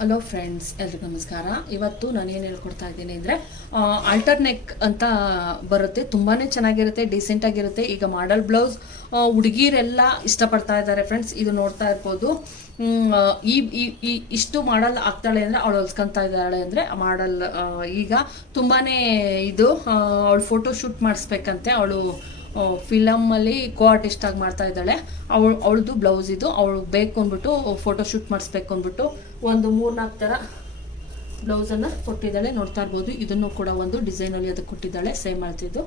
Hello friends, ಎಲ್ರಿಗೂ ನಮಸ್ಕಾರ. ಇವತ್ತು ನಾನು ಏನು ಹೇಳ್ಕೊಡ್ತಾ ಇದ್ದೀನಿ ಅಂದರೆ ಆಲ್ಟರ್ ನೆಕ್ ಅಂತ ಬರುತ್ತೆ. ತುಂಬಾ ಚೆನ್ನಾಗಿರುತ್ತೆ, ಡೀಸೆಂಟಾಗಿರುತ್ತೆ. ಈಗ ಮಾಡಲ್ ಬ್ಲೌಸ್ ಹುಡುಗಿರೆಲ್ಲ ಇಷ್ಟಪಡ್ತಾ ಇದ್ದಾರೆ ಫ್ರೆಂಡ್ಸ್. ಇದು ನೋಡ್ತಾ ಇರ್ಬೋದು. ಇಷ್ಟು ಮಾಡಲ್ ಆಗ್ತಾಳೆ ಅಂದರೆ ಅವಳು ಹೊಲ್ಸ್ಕೊತಾ ಇದ್ದಾಳೆ ಅಂದರೆ ಮಾಡಲ್ ಈಗ ತುಂಬಾ ಇದು ಅವಳು ಫೋಟೋ ಶೂಟ್ ಮಾಡಿಸ್ಬೇಕಂತೆ. ಅವಳು ಫಿಲಮಲ್ಲಿ ಆರ್ಟಿಸ್ಟ್ ಆಗಿ ಮಾಡ್ತಾ ಇದ್ದಾಳೆ. ಅವಳದು ಬ್ಲೌಸ್ ಇದು. ಅವಳು ಬೇಕು ಅಂದ್ಬಿಟ್ಟು ಫೋಟೋ ಶೂಟ್ ಮಾಡಿಸ್ಬೇಕು ಅಂದ್ಬಿಟ್ಟು ಒಂದು 3-4 ಥರ ಬ್ಲೌಸನ್ನು ಕೊಟ್ಟಿದ್ದಾಳೆ. ನೋಡ್ತಾ ಇರ್ಬೋದು. ಇದನ್ನು ಕೂಡ ಒಂದು ಡಿಸೈನಲ್ಲಿ ಅದಕ್ಕೆ ಕೊಟ್ಟಿದ್ದಾಳೆ. ಸೇಮ್ ಮಾಡ್ತಿದ್ದು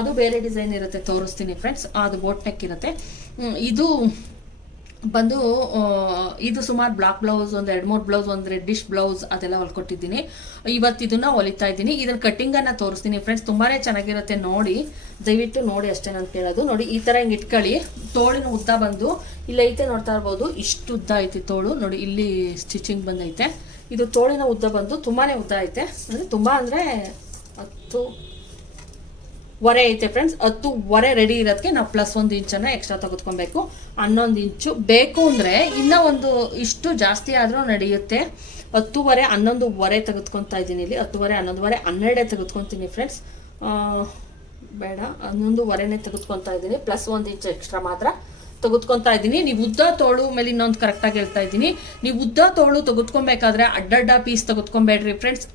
ಅದು ಬೇರೆ ಡಿಸೈನ್ ಇರುತ್ತೆ, ತೋರಿಸ್ತೀನಿ ಫ್ರೆಂಡ್ಸ್. ಅದು ಬೋಟ್ ನೆಕ್ ಇರುತ್ತೆ. ಇದು ಬಂದು ಇದು ಸುಮಾರು ಬ್ಲಾಕ್ ಬ್ಲೌಸ್, ಒಂದು 2-3 ಬ್ಲೌಸ್, ಒಂದು ರೆಡ್ಡಿಶ್ ಬ್ಲೌಸ್ ಅದೆಲ್ಲ ಹೊಲ್ಕೊಟ್ಟಿದ್ದೀನಿ. ಇವತ್ತು ಇದನ್ನ ಹೊಲಿತಾ ಇದ್ದೀನಿ. ಇದನ್ನ ಕಟ್ಟಿಂಗನ್ನು ತೋರಿಸ್ತೀನಿ ಫ್ರೆಂಡ್ಸ್. ತುಂಬಾ ಚೆನ್ನಾಗಿರುತ್ತೆ, ನೋಡಿ, ದಯವಿಟ್ಟು ನೋಡಿ ಅಷ್ಟೇ ನಾನು ಕೇಳೋದು. ನೋಡಿ, ಈ ಥರ ಹಿಂಗೆ ಇಟ್ಕೊಳ್ಳಿ. ತೋಳಿನ ಉದ್ದ ಬಂದು ಇಲ್ಲೈತೆ, ನೋಡ್ತಾ ಇರ್ಬೋದು. ಇಷ್ಟು ಉದ್ದ ಐತಿ ತೋಳು. ನೋಡಿ, ಇಲ್ಲಿ ಸ್ಟಿಚಿಂಗ್ ಬಂದೈತೆ. ಇದು ತೋಳಿನ ಉದ್ದ ಬಂದು ತುಂಬಾ ಉದ್ದ ಐತೆ. ಅಂದರೆ ತುಂಬ ಅಂದರೆ 10 ಐತೆ ಫ್ರೆಂಡ್ಸ್. 10 ರೆಡಿ ಇರೋದಕ್ಕೆ ನಾವು +1 ಇಂಚನ್ನು ಎಕ್ಸ್ಟ್ರಾ ತೆಗೆದುಕೊಬೇಕು. 11 ಇಂಚು ಬೇಕು ಅಂದರೆ ಇನ್ನೂ ಒಂದು ಇಷ್ಟು ಜಾಸ್ತಿ ಆದರೂ ನಡೆಯುತ್ತೆ. 10 11 ತೆಗೆದುಕೊತಾ ಇದ್ದೀನಿ. ಇಲ್ಲಿ 10 11 12 ತೆಗೆದುಕೊತೀನಿ ಫ್ರೆಂಡ್ಸ್. ಬೇಡ, 11 ತೆಗೆದುಕೊತಾ ಇದ್ದೀನಿ. +1 ಇಂಚ್ ಎಕ್ಸ್ಟ್ರಾ ಮಾತ್ರ ತೆಗೆದುಕೊತಾ ಇದ್ದೀನಿ. ನೀವು ಉದ್ದ ತೋಳು ಮೇಲೆ ಇನ್ನೊಂದು ಕರೆಕ್ಟಾಗಿ ಹೇಳ್ತಾ ಇದ್ದೀನಿ. ನೀವು ಉದ್ದ ತೋಳು ತೆಗೆದುಕೊಬೇಕಾದ್ರೆ ಅಡ್ಡಡ್ಡ ಪೀಸ್ ತೆಗೆದುಕೊಬೇಡ್ರಿ ಫ್ರೆಂಡ್ಸ್.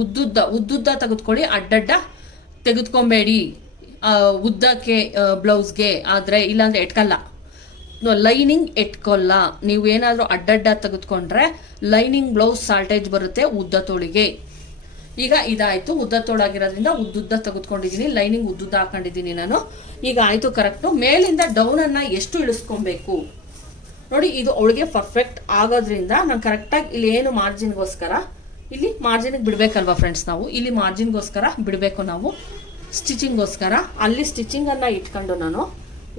ಉದ್ದುದ್ದ ತೆಗೆದುಕೊಳ್ಳಿ, ಅಡ್ಡಡ್ಡ ತೆಗೆದುಕೊಬೇಡಿ ಉದ್ದಕ್ಕೆ ಬ್ಲೌಸ್ಗೆ. ಆದರೆ ಇಲ್ಲಾಂದರೆ ಎಟ್ಕಲ್ಲ, ಲೈನಿಂಗ್ ಎಟ್ಕೊಲ್ಲ. ನೀವು ಏನಾದರೂ ಅಡ್ಡಡ್ಡ ತೆಗೆದುಕೊಂಡ್ರೆ ಲೈನಿಂಗ್ ಬ್ಲೌಸ್ ಶಾರ್ಟೇಜ್ ಬರುತ್ತೆ ಉದ್ದ ತೋಳಿಗೆ. ಈಗ ಇದಾಯಿತು. ಉದ್ದ ತೋಳಾಗಿರೋದ್ರಿಂದ ಉದ್ದುದ್ದ ತೆಗೆದುಕೊಂಡಿದ್ದೀನಿ. ಲೈನಿಂಗ್ ಉದ್ದುದ್ದ ಹಾಕೊಂಡಿದ್ದೀನಿ ನಾನು. ಈಗ ಆಯಿತು ಕರೆಕ್ಟು. ಮೇಲಿಂದ ಡೌನನ್ನು ಎಷ್ಟು ಇಳಿಸ್ಕೊಬೇಕು ನೋಡಿ. ಇದು ಅವಳಿಗೆ ಪರ್ಫೆಕ್ಟ್ ಆಗೋದ್ರಿಂದ ನಾನು ಕರೆಕ್ಟಾಗಿ ಇಲ್ಲಿ ಏನು ಮಾರ್ಜಿನ್ಗೋಸ್ಕರ ಇಲ್ಲಿ ಮಾರ್ಜಿನ್ಗೆ ಬಿಡಬೇಕಲ್ವಾ ಫ್ರೆಂಡ್ಸ್. ನಾವು ಇಲ್ಲಿ ಮಾರ್ಜಿನ್ಗೋಸ್ಕರ ಬಿಡಬೇಕು, ನಾವು ಸ್ಟಿಚಿಂಗ್ಗೋಸ್ಕರ. ಅಲ್ಲಿ ಸ್ಟಿಚಿಂಗನ್ನು ಇಟ್ಕೊಂಡು ನಾನು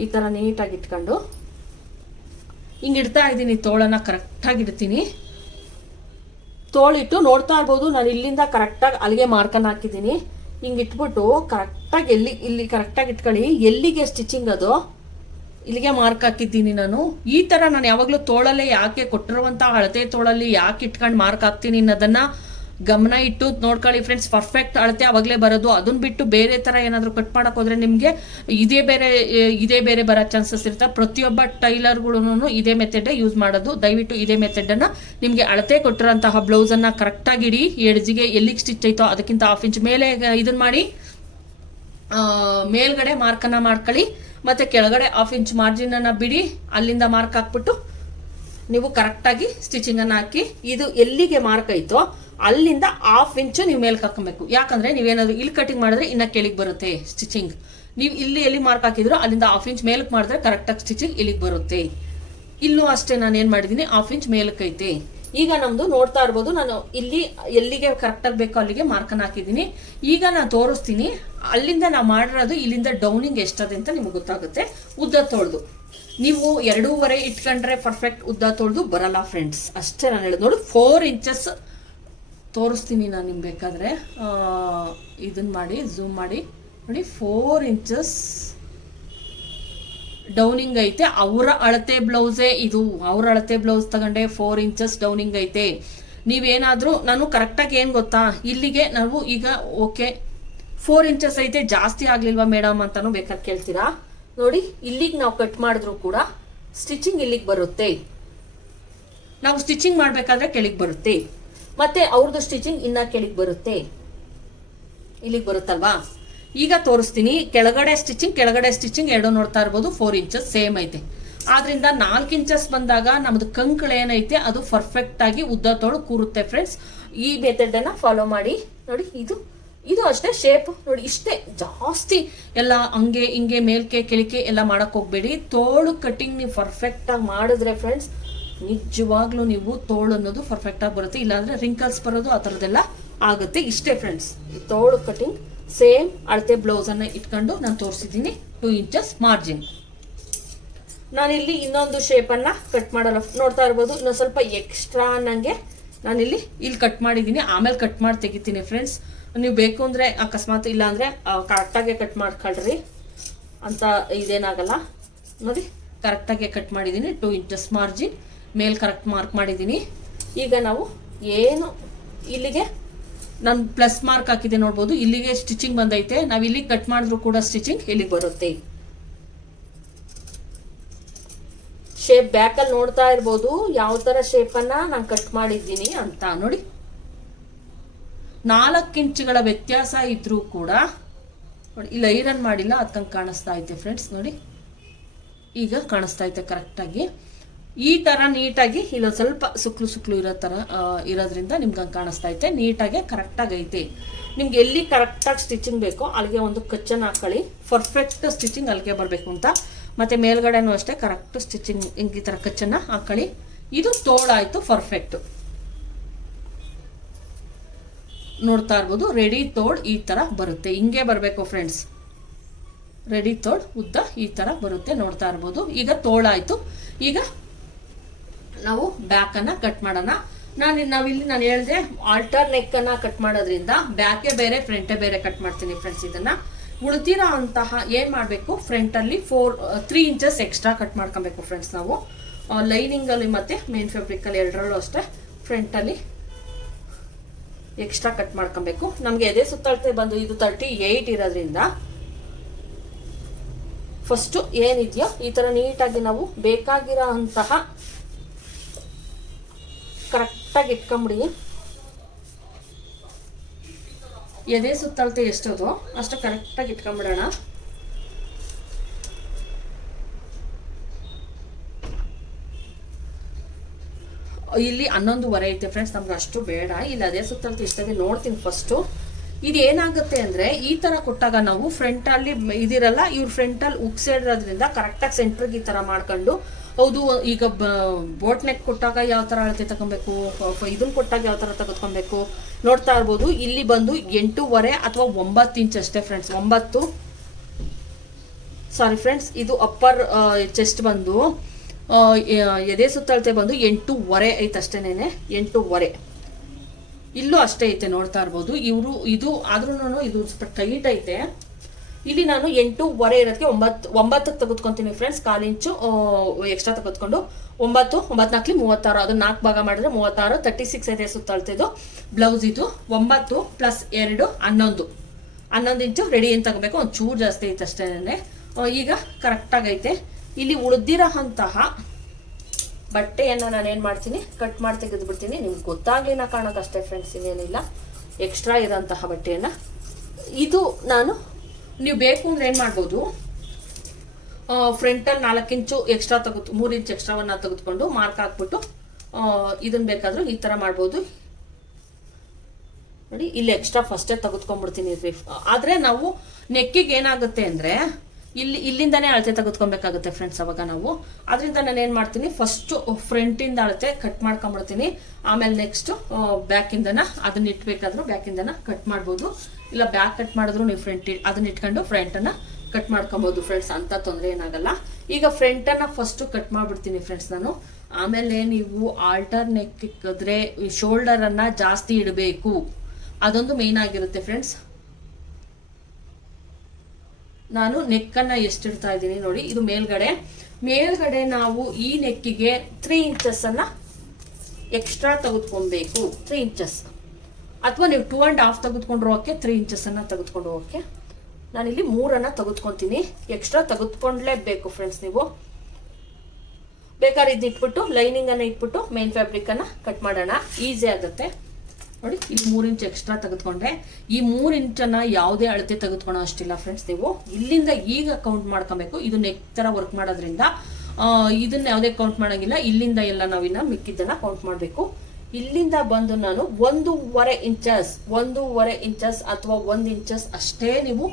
ಈ ಥರ ನೀಟಾಗಿ ಇಟ್ಕೊಂಡು ಹಿಂಗೆ ಇಡ್ತಾ ಇದ್ದೀನಿ. ತೋಳನ್ನು ಕರೆಕ್ಟಾಗಿ ಇಡ್ತೀನಿ. ತೋಳಿಟ್ಟು ನೋಡ್ತಾ ಇರ್ಬೋದು. ನಾನು ಇಲ್ಲಿಂದ ಕರೆಕ್ಟಾಗಿ ಅಲ್ಲಿಗೆ ಮಾರ್ಕನ್ನು ಹಾಕಿದ್ದೀನಿ. ಹಿಂಗೆ ಇಟ್ಬಿಟ್ಟು ಕರೆಕ್ಟಾಗಿ ಇಲ್ಲಿ ಕರೆಕ್ಟಾಗಿ ಇಟ್ಕೊಳ್ಳಿ. ಎಲ್ಲಿಗೆ ಸ್ಟಿಚಿಂಗ್ ಅದು ಇಲ್ಲಿಗೆ ಮಾರ್ಕ್ ಹಾಕಿದ್ದೀನಿ ನಾನು. ಈ ಥರ ನಾನು ಯಾವಾಗಲೂ ತೋಳಲ್ಲೇ ಯಾಕೆ ಕೊಟ್ಟಿರುವಂಥ ಅಳತೆ ತೋಳಲ್ಲಿ ಯಾಕೆ ಇಟ್ಕೊಂಡು ಮಾರ್ಕ್ ಹಾಕ್ತೀನಿ ಅನ್ನೋದನ್ನು ಗಮನ ಇಟ್ಟು ನೋಡ್ಕೊಳ್ಳಿ ಫ್ರೆಂಡ್ಸ್. ಪರ್ಫೆಕ್ಟ್ ಅಳತೆ ಅವಾಗಲೇ ಬರೋದು. ಅದನ್ನ ಬಿಟ್ಟು ಬೇರೆ ಥರ ಏನಾದರೂ ಕಟ್ ಮಾಡೋಕೆ ಹೋದರೆ ನಿಮಗೆ ಇದೇ ಬೇರೆ ಬರೋ ಚಾನ್ಸಸ್ ಇರುತ್ತೆ. ಪ್ರತಿಯೊಬ್ಬ ಟೈಲರ್ಗಳು ಇದೇ ಮೆಥಡ್ ಯೂಸ್ ಮಾಡೋದು. ದಯವಿಟ್ಟು ಇದೇ ಮೆಥಡನ್ನು ನಿಮಗೆ ಅಳತೆ ಕೊಟ್ಟಿರೋಂತಹ ಬ್ಲೌಸನ್ನು ಕರೆಕ್ಟಾಗಿ ಇಡಿ. ಎಡ್ಜಿಗೆ ಎಲ್ಲಿಗೆ ಸ್ಟಿಚ್ ಐತೋ ಅದಕ್ಕಿಂತ 1/2 ಇಂಚ್ ಮೇಲೆ ಇದನ್ನು ಮಾಡಿ ಮೇಲ್ಗಡೆ ಮಾರ್ಕನ್ನು ಮಾಡ್ಕೊಳ್ಳಿ. ಮತ್ತು ಕೆಳಗಡೆ 1/2 ಇಂಚ್ ಮಾರ್ಜಿನನ್ನು ಬಿಡಿ. ಅಲ್ಲಿಂದ ಮಾರ್ಕ್ ಹಾಕ್ಬಿಟ್ಟು ನೀವು ಕರೆಕ್ಟಾಗಿ ಸ್ಟಿಚಿಂಗನ್ನು ಹಾಕಿ. ಇದು ಎಲ್ಲಿಗೆ ಮಾರ್ಕ್ ಐತೋ ಅಲ್ಲಿಂದ 1/2 ಇಂಚು ನೀವು ಮೇಲ್ಗೆ ಹಾಕೊಬೇಕು. ಯಾಕಂದರೆ ನೀವೇನಾದರೂ ಇಲ್ಲಿ ಕಟಿಂಗ್ ಮಾಡಿದ್ರೆ ಇನ್ನು ಕೆಳಗೆ ಬರುತ್ತೆ ಸ್ಟಿಚಿಂಗ್. ನೀವು ಇಲ್ಲಿ ಎಲ್ಲಿ ಮಾರ್ಕ್ ಹಾಕಿದ್ರು ಅಲ್ಲಿಂದ 1/2 ಇಂಚ್ ಮೇಲಕ್ಕೆ ಮಾಡಿದ್ರೆ ಕರೆಕ್ಟಾಗಿ ಸ್ಟಿಚಿಂಗ್ ಇಲ್ಲಿಗೆ ಬರುತ್ತೆ. ಇಲ್ಲೂ ಅಷ್ಟೇ ನಾನು ಏನು ಮಾಡಿದ್ದೀನಿ, 1/2 ಇಂಚ್ ಮೇಲಕ್ಕೆ ಐತೆ. ಈಗ ನಮ್ಮದು ನೋಡ್ತಾ ಇರ್ಬೋದು. ನಾನು ಇಲ್ಲಿ ಎಲ್ಲಿಗೆ ಕರೆಕ್ಟಾಗಿ ಬೇಕೋ ಅಲ್ಲಿಗೆ ಮಾರ್ಕನ್ನು ಹಾಕಿದ್ದೀನಿ. ಈಗ ನಾನು ತೋರಿಸ್ತೀನಿ. ಅಲ್ಲಿಂದ ನಾವು ಮಾಡಿರೋದು ಇಲ್ಲಿಂದ ಡೌನಿಂಗ್ ಎಷ್ಟದೆ ಅಂತ ನಿಮಗೆ ಗೊತ್ತಾಗುತ್ತೆ. ಉದ್ದ ತೊಳೆದು ನೀವು 2.5 ಇಟ್ಕೊಂಡ್ರೆ ಪರ್ಫೆಕ್ಟ್ ಉದ್ದ ತೊಳೆದು ಬರಲ್ಲ ಫ್ರೆಂಡ್ಸ್. ಅಷ್ಟೇ ನಾನು ಹೇಳೋದು. ನೋಡಿ, 4 ಇಂಚಸ್ ತೋರಿಸ್ತೀನಿ ನಾನು ನಿಮ್ಗೆ ಬೇಕಾದರೆ. ಇದನ್ನು ಮಾಡಿ ಝೂಮ್ ಮಾಡಿ ನೋಡಿ. 4 ಇಂಚಸ್ ಡೌನಿಂಗ್ ಐತೆ. ಅವರ ಅಳತೆ ಬ್ಲೌಸೇ ಇದು. ಅವ್ರ ಅಳತೆ ಬ್ಲೌಸ್ ತಗೊಂಡೆ 4 ಇಂಚಸ್ ಡೌನಿಂಗ್ ಐತೆ. ನೀವೇನಾದರೂ ನಾನು ಕರೆಕ್ಟಾಗಿ ಏನು ಗೊತ್ತಾ, ಇಲ್ಲಿಗೆ ನಾವು ಈಗ ಓಕೆ 4 ಇಂಚಸ್ ಐತೆ, ಜಾಸ್ತಿ ಆಗಲಿಲ್ವಾ ಮೇಡಮ್ ಅಂತಾನು ಬೇಕಾದ್ರೆ ಕೇಳ್ತೀರಾ. ನೋಡಿ, ಇಲ್ಲಿಗೆ ನಾವು ಕಟ್ ಮಾಡಿದ್ರು ಕೂಡ ಸ್ಟಿಚಿಂಗ್ ಇಲ್ಲಿಗೆ ಬರುತ್ತೆ. ನಾವು ಸ್ಟಿಚಿಂಗ್ ಮಾಡಬೇಕಾದ್ರೆ ಕೆಳಗೆ ಬರುತ್ತೆ. ಮತ್ತೆ ಅವ್ರದ್ದು ಸ್ಟಿಚಿಂಗ್ ಇನ್ನ ಕೆಳಗೆ ಬರುತ್ತೆ, ಇಲ್ಲಿಗೆ ಬರುತ್ತಲ್ವಾ. ಈಗ ತೋರಿಸ್ತೀನಿ. ಕೆಳಗಡೆ ಸ್ಟಿಚಿಂಗ್ ಎರಡು ನೋಡ್ತಾ ಇರ್ಬೋದು. 4 ಇಂಚಸ್ ಸೇಮ್ ಐತೆ. ಆದ್ರಿಂದ 4 ಇಂಚಸ್ ಬಂದಾಗ ನಮ್ದು ಕಂಕಳ ಏನೈತೆ ಅದು ಪರ್ಫೆಕ್ಟ್ ಆಗಿ ಉದ್ದ ತೋಳು ಕೂರುತ್ತೆ ಫ್ರೆಂಡ್ಸ್. ಈ ಮೆಥಡನ್ನು ಫಾಲೋ ಮಾಡಿ. ನೋಡಿ, ಇದು ಅಷ್ಟೇ ಶೇಪ್. ನೋಡಿ, ಇಷ್ಟೇ. ಜಾಸ್ತಿ ಎಲ್ಲ ಹಂಗೆ ಹಿಂಗೆ ಮೇಲ್ಕೆ ಕೆಳಕೆ ಎಲ್ಲ ಮಾಡಕ್ ಹೋಗ್ಬೇಡಿ. ತೋಳು ಕಟಿಂಗ್ ನೀವು ಪರ್ಫೆಕ್ಟ್ ಆಗಿ ಮಾಡಿದ್ರೆ ಫ್ರೆಂಡ್ಸ್ ನಿಜವಾಗ್ಲೂ ನೀವು ತೋಳು ಅನ್ನೋದು ಪರ್ಫೆಕ್ಟ್ ಆಗಿ ಬರುತ್ತೆ. ಇಲ್ಲಾಂದ್ರೆ ರಿಂಕಲ್ಸ್ ಬರೋದು ಆ ಥರದ್ದೆಲ್ಲ ಆಗುತ್ತೆ. ಇಷ್ಟೇ ಫ್ರೆಂಡ್ಸ್. ತೋಳು ಕಟಿಂಗ್ ಸೇಮ್ ಅಳತೆ ಬ್ಲೌಸ್ ಅನ್ನ ಇಟ್ಕೊಂಡು ನಾನು ತೋರಿಸಿದ್ದೀನಿ. 2 ಇಂಚಸ್ ಮಾರ್ಜಿನ್. ನಾನಿಲ್ಲಿ ಇನ್ನೊಂದು ಶೇಪನ್ನು ಕಟ್ ಮಾಡಲ್ಲ. ನೋಡ್ತಾ ಇರ್ಬೋದು. ಇನ್ನೊಂದು ಸ್ವಲ್ಪ ಎಕ್ಸ್ಟ್ರಾ ನನಗೆ ನಾನಿಲ್ಲಿ ಕಟ್ ಮಾಡಿದ್ದೀನಿ. ಆಮೇಲೆ ಕಟ್ ಮಾಡಿ ತೆಗಿತೀನಿ ಫ್ರೆಂಡ್ಸ್. ನೀವು ಬೇಕು ಅಂದರೆ ಅಕಸ್ಮಾತ್ ಇಲ್ಲ ಅಂದರೆ ಕರೆಕ್ಟಾಗೆ ಕಟ್ ಮಾಡ್ಕೊಳ್ರಿ ಅಂತ ಇದೇನಾಗಲ್ಲ. ನೋಡಿ, ಕರೆಕ್ಟಾಗೆ ಕಟ್ ಮಾಡಿದ್ದೀನಿ. 2 ಇಂಚಸ್ ಮಾರ್ಜಿನ್ ಮೇಲೆ ಕರೆಕ್ಟ್ ಮಾರ್ಕ್ ಮಾಡಿದ್ದೀನಿ. ಈಗ ನಾವು ಏನು ಇಲ್ಲಿಗೆ ನಾನು ಪ್ಲಸ್ ಮಾರ್ಕ್ ಹಾಕಿದೆ ನೋಡ್ಬೋದು, ಇಲ್ಲಿಗೆ ಸ್ಟಿಚಿಂಗ್ ಬಂದೈತೆ. ನಾವು ಇಲ್ಲಿ ಕಟ್ ಮಾಡಿದ್ರು ಕೂಡ ಸ್ಟಿಚಿಂಗ್ ಇಲ್ಲಿಗೆ ಬರುತ್ತೆ. ಶೇಪ್ ಬ್ಯಾಕಲ್ಲಿ ನೋಡ್ತಾ ಇರ್ಬೋದು ಯಾವ ತರ ಶೇಪನ್ನ ನಾನು ಕಟ್ ಮಾಡಿದ್ದೀನಿ ಅಂತ. ನೋಡಿ 4 ಇಂಚುಗಳ ವ್ಯತ್ಯಾಸ ಇದ್ರೂ ಕೂಡ ನೋಡಿ, ಇಲ್ಲಿ ಐರನ್ ಮಾಡಿಲ್ಲ ಅದಕ್ಕಂಗೆ ಕಾಣಿಸ್ತಾ ಐತೆ ಫ್ರೆಂಡ್ಸ್. ನೋಡಿ ಈಗ ಕಾಣಿಸ್ತಾ ಐತೆ ಕರೆಕ್ಟಾಗಿ. ಈ ತರ ನೀಟಾಗಿ ಇಲ್ಲೊಂದು ಸ್ವಲ್ಪ ಸುಕ್ಲು ಇರೋ ತರ ಇರೋದ್ರಿಂದ ನಿಮ್ಗೆ ಹಂಗೆ ಕಾಣಿಸ್ತಾ ಐತೆ. ನೀಟಾಗಿ ಕರೆಕ್ಟಾಗಿ ಐತೆ. ನಿಮ್ಗೆ ಎಲ್ಲಿ ಕರೆಕ್ಟಾಗಿ ಸ್ಟಿಚಿಂಗ್ ಬೇಕೋ ಅಲ್ಲಿಗೆ ಒಂದು ಕಚ್ಚನ್ನು ಹಾಕೊಳ್ಳಿ. ಪರ್ಫೆಕ್ಟ್ ಸ್ಟಿಚಿಂಗ್ ಅಲ್ಲಿಗೆ ಬರಬೇಕು ಅಂತ. ಮತ್ತೆ ಮೇಲ್ಗಡೆನೂ ಅಷ್ಟೇ ಕರೆಕ್ಟ್ ಸ್ಟಿಚಿಂಗ್ ಹಿಂಗೆ ಈ ಥರ ಕಚ್ಚನ್ನು ಹಾಕೊಳ್ಳಿ. ಇದು ತೋಳಾಯ್ತು ಪರ್ಫೆಕ್ಟ್. ನೋಡ್ತಾ ಇರ್ಬೋದು ರೆಡಿ ತೋಳ್ ಈ ತರ ಬರುತ್ತೆ. ಹಿಂಗೆ ಬರಬೇಕು ಫ್ರೆಂಡ್ಸ್. ರೆಡಿ ತೋಳ್ ಉದ್ದ ಈ ತರ ಬರುತ್ತೆ, ನೋಡ್ತಾ ಇರ್ಬೋದು. ಈಗ ತೋಳಾಯ್ತು. ಈಗ ನಾವು ಬ್ಯಾಕ್ ಅನ್ನ ಕಟ್ ಮಾಡೋಣ. ನಾವಿಲ್ಲಿ ನಾನು ಹೇಳಿದೆ ಆಲ್ಟರ್ ನೆಕ್ ಅನ್ನ ಕಟ್ ಮಾಡೋದ್ರಿಂದ ಬ್ಯಾಕೆ ಬೇರೆ ಫ್ರಂಟೇ ಬೇರೆ ಕಟ್ ಮಾಡ್ತೀನಿ ಫ್ರೆಂಡ್ಸ್. ಇದನ್ನ ಉಳಿದಿರೋ ಅಂತಹ ಏನ್ ಮಾಡ್ಬೇಕು, ಫ್ರಂಟ್ ಅಲ್ಲಿ 3 ಇಂಚಸ್ ಎಕ್ಸ್ಟ್ರಾ ಕಟ್ ಮಾಡ್ಕೊಬೇಕು ಫ್ರೆಂಡ್ಸ್. ನಾವು ಲೈನಿಂಗ್ ಅಲ್ಲಿ ಮತ್ತೆ ಮೇನ್ ಫ್ಯಾಬ್ರಿಕ್ ಅಲ್ಲಿ ಎರಡರಲ್ಲೂ ಅಷ್ಟೇ ಫ್ರಂಟ್ ಅಲ್ಲಿ ಎಕ್ಸ್ಟ್ರಾ ಕಟ್ ಮಾಡ್ಕೊಬೇಕು. ನಮ್ಗೆ ಎದೆ ಸುತ್ತಳತೆ ಬಂದು ಇದು 38 ಇರೋದ್ರಿಂದ ಫಸ್ಟ್ ಏನಿದೆಯೋ ಈ ತರ ನೀಟಾಗಿ ನಾವು ಬೇಕಾಗಿರೋ ಅಂತಹ ಕರೆಕ್ಟಾಗಿ ಇಟ್ಕೊಂಬಿಡಿ. ಎದೆ ಸುತ್ತಳತೆ ಎಷ್ಟದು ಅಷ್ಟು ಕರೆಕ್ಟಾಗಿ ಇಟ್ಕೊಂಡ್ಬಿಡೋಣ. ಇಲ್ಲಿ 11.5 ಐತೆ ಫ್ರೆಂಡ್ಸ್, ನಮ್ಗೆ ಅಷ್ಟು ಬೇಡ. ಇಲ್ಲಿ ಅದೇ ಸುತ್ತಳತೆ ಇಷ್ಟದೆ ನೋಡ್ತೀನಿ ಫಸ್ಟು. ಇದು ಏನಾಗುತ್ತೆ ಅಂದ್ರೆ ಈ ತರ ಕೊಟ್ಟಾಗ ನಾವು ಫ್ರಂಟ್ ಅಲ್ಲಿ ಇದಿರಲ್ಲ, ಇವ್ರ ಫ್ರಂಟ್ ಅಲ್ಲಿ ಉಕ್ಸಿರೋದ್ರಿಂದ ಕರೆಕ್ಟಾಗಿ ಸೆಂಟ್ರಿಗೆ ಈ ತರ ಮಾಡ್ಕೊಂಡು, ಹೌದು ಈಗ ಬೋಟ್ ನೆಕ್ ಕೊಟ್ಟಾಗ ಯಾವ ತರ ಅಳತೆ ತಗೊಬೇಕು, ಇದನ್ನ ಕೊಟ್ಟಾಗ ಯಾವ ತರ ತೆಗೆದುಕೊಬೇಕು ನೋಡ್ತಾ ಇರ್ಬೋದು. ಇಲ್ಲಿ ಬಂದು 8.5 ಅಥವಾ 9 ಇಂಚ್ ಅಷ್ಟೇ ಫ್ರೆಂಡ್ಸ್. 9 ಸಾರಿ ಫ್ರೆಂಡ್ಸ್, ಇದು ಅಪ್ಪರ್ ಚೆಸ್ಟ್ ಬಂದು ಎದೆ ಸುತ್ತಳತೆ ಬಂದು 8.5 ಐತೆ ಅಷ್ಟೇನೆ. 8.5 ಇಲ್ಲೂ ಅಷ್ಟೇ ಐತೆ ನೋಡ್ತಾ ಇರ್ಬೋದು. ಇದು ಆದ್ರೂ ಇದು ಸ್ವಲ್ಪ ಟೈಟ್ ಐತೆ. ಇಲ್ಲಿ ನಾನು 8.5 ಇರೋದಕ್ಕೆ 9ಕ್ಕೆ ತೆಗೆದುಕೊಂತೀನಿ ಫ್ರೆಂಡ್ಸ್. 1/4 ಇಂಚು ಎಕ್ಸ್ಟ್ರಾ ತೆಗೆದುಕೊಂಡು 9 9 36, ಅದು 4 ಭಾಗ ಮಾಡಿದ್ರೆ 36, 36 ಎದೆ ಸುತ್ತಳತೆದು ಬ್ಲೌಸ್. ಇದು 9 + 2 11 ಇಂಚು ರೆಡಿ ಅಂತ ತಗೋಬೇಕು. ಒಂದು ಚೂರು ಜಾಸ್ತಿ ಐತೆ ಅಷ್ಟೇನೆ. ಈಗ ಕರೆಕ್ಟಾಗಿ ಐತೆ. ಇಲ್ಲಿ ಉಳಿದಿರೋ ಅಂತಹ ಬಟ್ಟೆಯನ್ನು ನಾನು ಏನು ಮಾಡ್ತೀನಿ, ಕಟ್ ಮಾಡಿ ತೆಗೆದುಬಿಡ್ತೀನಿ. ನಿಮ್ಗೆ ಗೊತ್ತಾಗ್ಲಿನ ಕಾಣೋಕ್ಕಷ್ಟೇ ಫ್ರೆಂಡ್ಸ್, ಇನ್ನೇನಿಲ್ಲ. ಎಕ್ಸ್ಟ್ರಾ ಇರೋಂತಹ ಬಟ್ಟೆಯನ್ನು ಇದು ನಾನು, ನೀವು ಬೇಕು ಅಂದ್ರೆ ಏನು ಮಾಡ್ಬೋದು, ಫ್ರಂಟಲ್ಲಿ 4 ಇಂಚು ಎಕ್ಸ್ಟ್ರಾ 3 ಇಂಚ್ ಎಕ್ಸ್ಟ್ರಾವನ್ನ ತೆಗೆದುಕೊಂಡು ಮಾರ್ಕ್ ಹಾಕ್ಬಿಟ್ಟು ಇದನ್ನ ಬೇಕಾದ್ರೂ ಈ ಥರ ಮಾಡ್ಬೋದು. ನೋಡಿ ಇಲ್ಲಿ ಎಕ್ಸ್ಟ್ರಾ ಫಸ್ಟೇ ತೆಗೆದುಕೊಂಡ್ಬಿಡ್ತೀನಿ. ಆದರೆ ನಾವು ನೆಕ್ಕಿಗೆ ಏನಾಗುತ್ತೆ ಅಂದರೆ ಇಲ್ಲಿಂದಾನೇ ಅಳತೆ ತೆಗೆದುಕೊಬೇಕಾಗುತ್ತೆ ಫ್ರೆಂಡ್ಸ್. ಅವಾಗ ನಾವು ಅದರಿಂದ ನಾನು ಏನು ಮಾಡ್ತೀನಿ, ಫಸ್ಟ್ ಫ್ರಂಟಿಂದ ಅಳತೆ ಕಟ್ ಮಾಡ್ಕೊಂಡ್ಬಿಡ್ತೀನಿ. ಆಮೇಲೆ ನೆಕ್ಸ್ಟ್ ಬ್ಯಾಕಿಂದನ ಅದನ್ನ ಇಟ್ಬೇಕಾದ್ರೂ ಬ್ಯಾಕಿಂದನ ಕಟ್ ಮಾಡ್ಬೋದು. ಇಲ್ಲ ಬ್ಯಾಕ್ ಕಟ್ ಮಾಡಿದ್ರು ನೀವು ಅದನ್ನ ಇಟ್ಕೊಂಡು ಫ್ರಂಟನ್ನು ಕಟ್ ಮಾಡ್ಕೊಬೋದು ಫ್ರೆಂಡ್ಸ್. ಅಂತ ತೊಂದರೆ ಏನಾಗಲ್ಲ. ಈಗ ಫ್ರಂಟನ್ನು ಫಸ್ಟ್ ಕಟ್ ಮಾಡ್ಬಿಡ್ತೀನಿ ಫ್ರೆಂಡ್ಸ್ ನಾನು. ಆಮೇಲೆ ನೀವು ಆಲ್ಟರ್ ನೆಕ್ ಇಕ್ಕಿದ್ರೆ ಶೋಲ್ಡರನ್ನು ಜಾಸ್ತಿ ಇಡಬೇಕು, ಅದೊಂದು ಮೇನ್ ಆಗಿರುತ್ತೆ ಫ್ರೆಂಡ್ಸ್. ನಾನು ನೆಕ್ಕನ್ನು ಎಷ್ಟು ಇಡ್ತಾ ಇದ್ದೀನಿ ನೋಡಿ. ಇದು ಮೇಲ್ಗಡೆ ನಾವು ಈ ನೆಕ್ಕಿಗೆ 3 ಇಂಚಸ್ಸನ್ನು ಎಕ್ಸ್ಟ್ರಾ ತೆಗೆದುಕೊಬೇಕು. 3 ಇಂಚಸ್ ಅಥವಾ ನೀವು 2.5 ತೆಗೆದುಕೊಂಡ್ರು ಓಕೆ, 3 ಇಂಚಸ್ಸನ್ನು ತೆಗೆದುಕೊಂಡು ಓಕೆ. ನಾನಿಲ್ಲಿ 3 ತೆಗೆದುಕೊತೀನಿ. Extra ತೆಗೆದುಕೊಂಡ್ಲೇಬೇಕು friends. ನೀವು ಬೇಕಾದ್ರೆ ಇದನ್ನ ಇಟ್ಬಿಟ್ಟು ಲೈನಿಂಗನ್ನು ಇಟ್ಬಿಟ್ಟು ಮೇನ್ ಫ್ಯಾಬ್ರಿಕನ್ನು ಕಟ್ ಮಾಡೋಣ, ಈಸಿ ಆಗುತ್ತೆ ನೋಡಿ. ಇಲ್ಲಿ 3 ಇಂಚ್ ಎಕ್ಸ್ಟ್ರಾ ತೆಗೆದುಕೊಂಡೆ. ಈ 3 ಇಂಚನ್ನ ಯಾವುದೇ ಅಳತೆ ತೆಗೆದುಕೊಳ್ಳೋ ಅಷ್ಟಿಲ್ಲ ಫ್ರೆಂಡ್ಸ್. ನೀವು ಇಲ್ಲಿಂದ ಈಗ ಕೌಂಟ್ ಮಾಡ್ಕೊಬೇಕು. ಇದು ನೆಕ್ ತರ ವರ್ಕ್ ಮಾಡೋದ್ರಿಂದ ಇದನ್ನ ಯಾವುದೇ ಕೌಂಟ್ ಮಾಡೋಂಗಿಲ್ಲ. ಇಲ್ಲಿಂದ ಎಲ್ಲ ನಾವಿನ್ನ ಮಿಕ್ಕಿದ್ದನ್ನ ಕೌಂಟ್ ಮಾಡಬೇಕು. ಇಲ್ಲಿಂದ ಬಂದು ನಾನು 1.5 ಇಂಚಸ್ ಅಥವಾ 1 ಇಂಚಸ್ ಅಷ್ಟೇ ನೀವು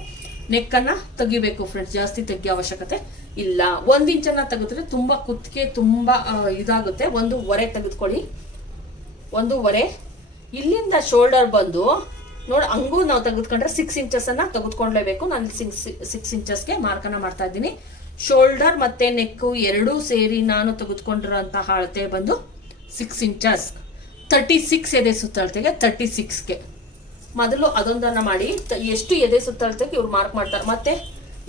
ನೆಕ್ಕನ್ನು ತೆಗಿಬೇಕು ಫ್ರೆಂಡ್ಸ್. ಜಾಸ್ತಿ ತೆಗಿಯೋ ಅವಶ್ಯಕತೆ ಇಲ್ಲ. 1 ಇಂಚನ್ನ ತೆಗೆದ್ರೆ ತುಂಬಾ ಕುತ್ತಿಗೆ ತುಂಬಾ ಇದಾಗುತ್ತೆ. 1.5 ತೆಗೆದುಕೊಳ್ಳಿ. 1.5 ಇಲ್ಲಿಂದ ಶೋಲ್ಡರ್ ಬಂದು ನೋಡಿ, ಹಂಗೂ ನಾವು ತೆಗೆದುಕೊಂಡ್ರೆ 6 ಇಂಚಸ್ ಅನ್ನ ತೆಗೆದುಕೊಳ್ಳೇಬೇಕು. ನಾನು 6 ಇಂಚಸ್ಗೆ ಮಾರ್ಕನ್ನ ಮಾಡ್ತಾ ಇದ್ದೀನಿ. ಶೋಲ್ಡರ್ ಮತ್ತೆ ನೆಕ್ ಎರಡೂ ಸೇರಿ ನಾನು ತೆಗೆದುಕೊಂಡಿರೋಂತಹ ಅಳತೆ ಬಂದು 6 ಇಂಚಸ್. 36 ಎದೆ ಸುತ್ತಳತೆಗೆ 36ಗೆ ಮೊದಲು ಅದೊಂದನ್ನ ಮಾಡಿ ಎಷ್ಟು ಎದೆ ಸುತ್ತಳತೆಗೆ ಇವ್ರು ಮಾರ್ಕ್ ಮಾಡ್ತಾರೆ. ಮತ್ತೆ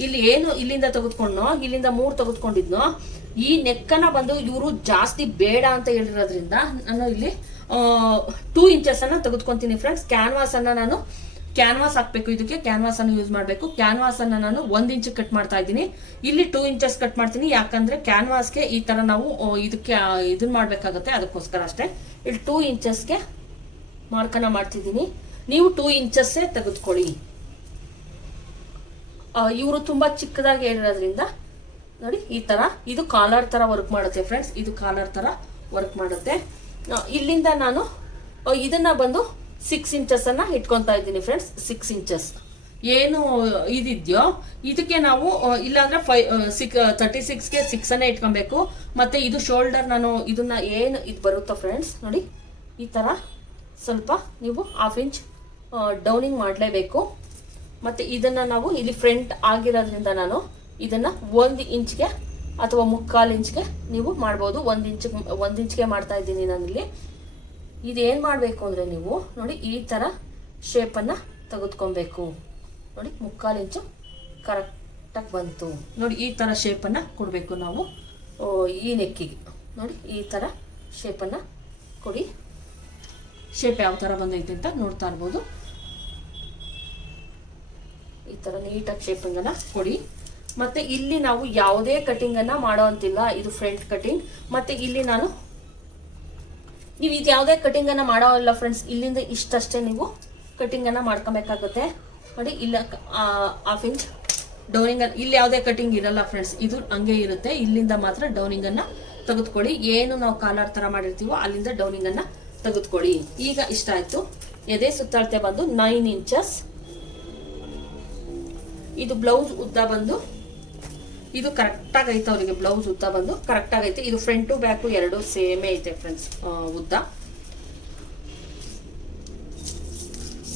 ಇಲ್ಲಿ ಏನು ಇಲ್ಲಿಂದ ತೆಗೆದುಕೊಂಡ್ನೋ, ಇಲ್ಲಿಂದ 3 ತೆಗೆದುಕೊಂಡಿದ್ನೋ, ಈ ನೆಕ್ಕನ್ನ ಬಂದು ಇವರು ಜಾಸ್ತಿ ಬೇಡ ಅಂತ ಹೇಳಿರೋದ್ರಿಂದ ನಾನು ಇಲ್ಲಿ 2 ಇಂಚಸ್ಸನ್ನು ತೆಗೆದುಕೊಂತೀನಿ ಫ್ರೆಂಡ್ಸ್. ಕ್ಯಾನ್ವಾಸನ್ನು ನಾನು ಕ್ಯಾನ್ವಾಸ್ ಹಾಕಬೇಕು, ಇದಕ್ಕೆ ಕ್ಯಾನ್ವಾಸನ್ನು ಯೂಸ್ ಮಾಡಬೇಕು. ಕ್ಯಾನ್ವಾಸನ್ನು ನಾನು 1 ಇಂಚ್ ಕಟ್ ಮಾಡ್ತಾ ಇದ್ದೀನಿ. ಇಲ್ಲಿ 2 ಇಂಚಸ್ ಕಟ್ ಮಾಡ್ತೀನಿ, ಯಾಕಂದರೆ ಕ್ಯಾನ್ವಾಸ್ಗೆ ಈ ಥರ ನಾವು ಇದಕ್ಕೆ ಇದನ್ನ ಮಾಡಬೇಕಾಗುತ್ತೆ, ಅದಕ್ಕೋಸ್ಕರ ಅಷ್ಟೇ. ಇಲ್ಲಿ 2 ಇಂಚಸ್ಗೆ ಮಾರ್ಕನ್ನು ಮಾಡ್ತಿದ್ದೀನಿ. ನೀವು 2 ಇಂಚಸ್ಸೇ ತೆಗೆದುಕೊಳ್ಳಿ. ಇವರು ತುಂಬ ಚಿಕ್ಕದಾಗಿ ಹೇಳಿರೋದ್ರಿಂದ ನೋಡಿ ಈ ಥರ ಇದು ಕಾಲರ್ ಥರ ವರ್ಕ್ ಮಾಡುತ್ತೆ ಫ್ರೆಂಡ್ಸ್. ಇದು ಕಾಲರ್ ಥರ ವರ್ಕ್ ಮಾಡುತ್ತೆ. ಇಲ್ಲಿಂದ ನಾನು ಇದನ್ನ ಬಂದು 6 ಇಂಚಸ್ಸನ್ನು ಇಟ್ಕೊತಾ ಇದ್ದೀನಿ ಫ್ರೆಂಡ್ಸ್. 6 ಇಂಚಸ್ ಏನು ಇದಿದೆಯೋ ಇದಕ್ಕೆ ನಾವು ಇಲ್ಲಾಂದ್ರೆ 36ಗೆ 6 ಇಟ್ಕೊಬೇಕು. ಮತ್ತೆ ಇದು ಶೋಲ್ಡರ್ ನಾನು ಇದನ್ನ ಏನು ಇದು ಬರುತ್ತೋ ಫ್ರೆಂಡ್ಸ್ ನೋಡಿ ಈ ಥರ ಸ್ವಲ್ಪ ನೀವು 1/2 ಇಂಚ್ ಡೌನಿಂಗ್ ಮಾಡಲೇಬೇಕು. ಮತ್ತು ಇದನ್ನು ನಾವು ಇಲ್ಲಿ ಫ್ರಂಟ್ ಆಗಿರೋದ್ರಿಂದ ನಾನು ಇದನ್ನು 1 ಇಂಚ್ಗೆ ಅಥವಾ 3/4 ಇಂಚ್ಗೆ ನೀವು ಮಾಡ್ಬೋದು. 1 ಇಂಚ್ಗೆ ಮಾಡ್ತಾ ಇದ್ದೀನಿ ನಾನಿಲ್ಲಿ. ಇದೇನು ಮಾಡಬೇಕು ಅಂದರೆ ನೀವು ನೋಡಿ ಈ ಥರ ಶೇಪನ್ನು ತೆಗೆದುಕೊಬೇಕು. ನೋಡಿ 3/4 ಇಂಚು ಕರೆಕ್ಟಾಗಿ ಬಂತು. ನೋಡಿ ಈ ಥರ ಶೇಪನ್ನು ಕೊಡಬೇಕು ನಾವು ಈ ನೆಕ್ಕಿಗೆ. ನೋಡಿ ಈ ಥರ ಶೇಪನ್ನು ಕೊಡಿ. ಶೇಪ್ ಯಾವ ಥರ ಬಂದೈತೆ ಅಂತ ನೋಡ್ತಾ ಇರ್ಬೋದು. ಈ ಥರ ನೀಟಾಗಿ ಶೇಪಿಂಗನ್ನು ಕೊಡಿ. ಮತ್ತು ಇಲ್ಲಿ ನಾವು ಯಾವುದೇ ಕಟಿಂಗನ್ನು ಮಾಡೋ ಅಂತಿಲ್ಲ, ಇದು ಫ್ರಂಟ್ ಕಟಿಂಗ್. ಮತ್ತು ಇಲ್ಲಿ ನಾನು ನೀವು ಇದು ಯಾವುದೇ ಕಟಿಂಗನ್ನು ಮಾಡೋ ಇಲ್ಲ ಫ್ರೆಂಡ್ಸ್. ಇಲ್ಲಿಂದ ಇಷ್ಟಷ್ಟೇ ನೀವು ಕಟಿಂಗನ್ನು ಮಾಡ್ಕೊಬೇಕಾಗುತ್ತೆ. ನೋಡಿ ಇಲ್ಲ 1/2 ಇಂಚ್ ಡೌನಿಂಗ್. ಇಲ್ಲಿ ಯಾವುದೇ ಕಟಿಂಗ್ ಇರಲ್ಲ ಫ್ರೆಂಡ್ಸ್, ಇದು ಹಂಗೆ ಇರುತ್ತೆ. ಇಲ್ಲಿಂದ ಮಾತ್ರ ಡೌನಿಂಗನ್ನು ತೆಗೆದುಕೊಳ್ಳಿ. ಏನು ನಾವು ಕಾಲರ್ ಥರ ಮಾಡಿರ್ತೀವೋ ಅಲ್ಲಿಂದ ಡೌನಿಂಗನ್ನು ತೆಗೆದುಕೊಳ್ಳಿ. ಈಗ ಇಷ್ಟ ಆಯಿತು. ಎದೆ ಸುತ್ತಳತೆ ಬಂದು 9 ಇಂಚಸ್. ಇದು ಬ್ಲೌಸ್ ಉದ್ದ ಬಂದು ಇದು ಕರೆಕ್ಟಾಗಿ ಐತೆ. ಅವರಿಗೆ ಬ್ಲೌಸ್ ಉದ್ದ ಬಂದು ಕರೆಕ್ಟಾಗಿ ಐತೆ. ಇದು ಫ್ರಂಟು ಬ್ಯಾಕು ಎರಡು ಸೇಮೇ ಐತೆ ಫ್ರೆಂಡ್ಸ್.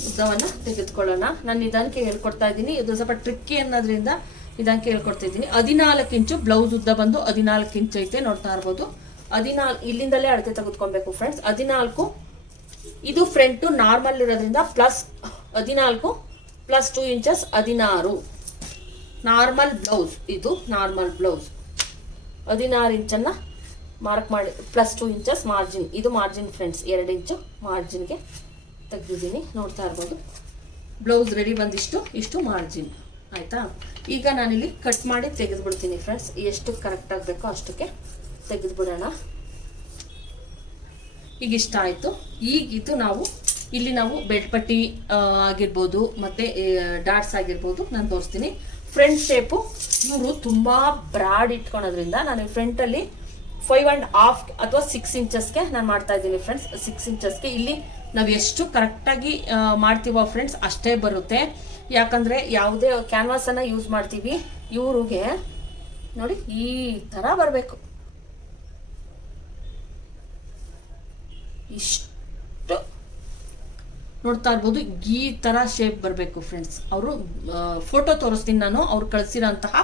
ಉದ್ದವನ್ನು ತೆಗೆದುಕೊಳ್ಳೋಣ. ನಾನು ನಿಧಾನಕ್ಕೆ ಹೇಳ್ಕೊಡ್ತಾ ಇದ್ದೀನಿ. ಇದು ಸ್ವಲ್ಪ ಟ್ರಿಕ್ಕಿ ಅನ್ನೋದ್ರಿಂದ ನಿಧಾನಕ್ಕೆ ಹೇಳ್ಕೊಡ್ತಾ ಇದ್ದೀನಿ. 14 ಇಂಚು ಬ್ಲೌಸ್ ಉದ್ದ ಬಂದು 14 ಇಂಚ್ ಐತೆ, ನೋಡ್ತಾ ಇರ್ಬೋದು. 14 ಇಲ್ಲಿಂದಲೇ ಅಳತೆ ತೆಗೆದುಕೊಬೇಕು ಫ್ರೆಂಡ್ಸ್. 14 ಇದು ಫ್ರಂಟು ನಾರ್ಮಲ್ ಇರೋದ್ರಿಂದ plus 14 plus 2 inches 16 normal blouse. ಇದು ನಾರ್ಮಲ್ ಬ್ಲೌಸ್ 16 ಇಂಚನ್ನು ಮಾರ್ಕ್ ಮಾಡಿ ಪ್ಲಸ್ 2 ಇಂಚಸ್ ಮಾರ್ಜಿನ್. ಇದು ಮಾರ್ಜಿನ್ ಫ್ರೆಂಡ್ಸ್. 2 ಇಂಚು ಮಾರ್ಜಿನ್ಗೆ ತೆಗೆದಿದ್ದೀನಿ, ನೋಡ್ತಾ ಇರ್ಬೋದು. ಬ್ಲೌಸ್ ರೆಡಿ ಬಂದಿಷ್ಟು ಇಷ್ಟು ಮಾರ್ಜಿನ್ ಆಯಿತಾ. ಈಗ ನಾನಿಲ್ಲಿ ಕಟ್ ಮಾಡಿ ತೆಗೆದುಬಿಡ್ತೀನಿ ಫ್ರೆಂಡ್ಸ್. ಎಷ್ಟು ಕರೆಕ್ಟ್ ಆಗಬೇಕೋ ಅಷ್ಟಕ್ಕೆ ತೆಗೆದುಬಿಡೋಣ. ಈಗ ಇಷ್ಟ ಆಯಿತು. ಈಗ ಇದು ನಾವು ಇಲ್ಲಿ ನಾವು ಬೆಡ್ ಪಟ್ಟಿ ಆಗಿರ್ಬೋದು ಮತ್ತು ಡಾಟ್ಸ್ ಆಗಿರ್ಬೋದು ನಾನು ತೋರಿಸ್ತೀನಿ. ಫ್ರಂಟ್ ಶೇಪು ಇವರು ತುಂಬ ಬ್ರಾಡ್ ಇಟ್ಕೊಳೋದ್ರಿಂದ ನಾನು ಫ್ರಂಟಲ್ಲಿ 5.5 ಅಥವಾ 6 ಇಂಚಸ್ಗೆ ನಾನು ಮಾಡ್ತಾ ಇದ್ದೀನಿ ಫ್ರೆಂಡ್ಸ್. 6 ಇಂಚಸ್ಗೆ ಇಲ್ಲಿ ನಾವು ಎಷ್ಟು ಕರೆಕ್ಟಾಗಿ ಮಾಡ್ತೀವೋ ಫ್ರೆಂಡ್ಸ್ ಅಷ್ಟೇ ಬರುತ್ತೆ. ಯಾಕಂದರೆ ಯಾವುದೇ ಕ್ಯಾನ್ವಾಸನ್ನು ಯೂಸ್ ಮಾಡ್ತೀವಿ, ಇವ್ರಿಗೆ ನೋಡಿ ಈ ಥರ ಬರಬೇಕು. ಇಷ್ಟು ನೋಡ್ತಾ ಇರ್ಬೋದು. ಈ ಥರ ಶೇಪ್ ಬರಬೇಕು ಫ್ರೆಂಡ್ಸ್. ಅವರು ಫೋಟೋ ತೋರಿಸ್ತೀನಿ ನಾನು, ಅವ್ರು ಕಳಿಸಿರೋಂತಹ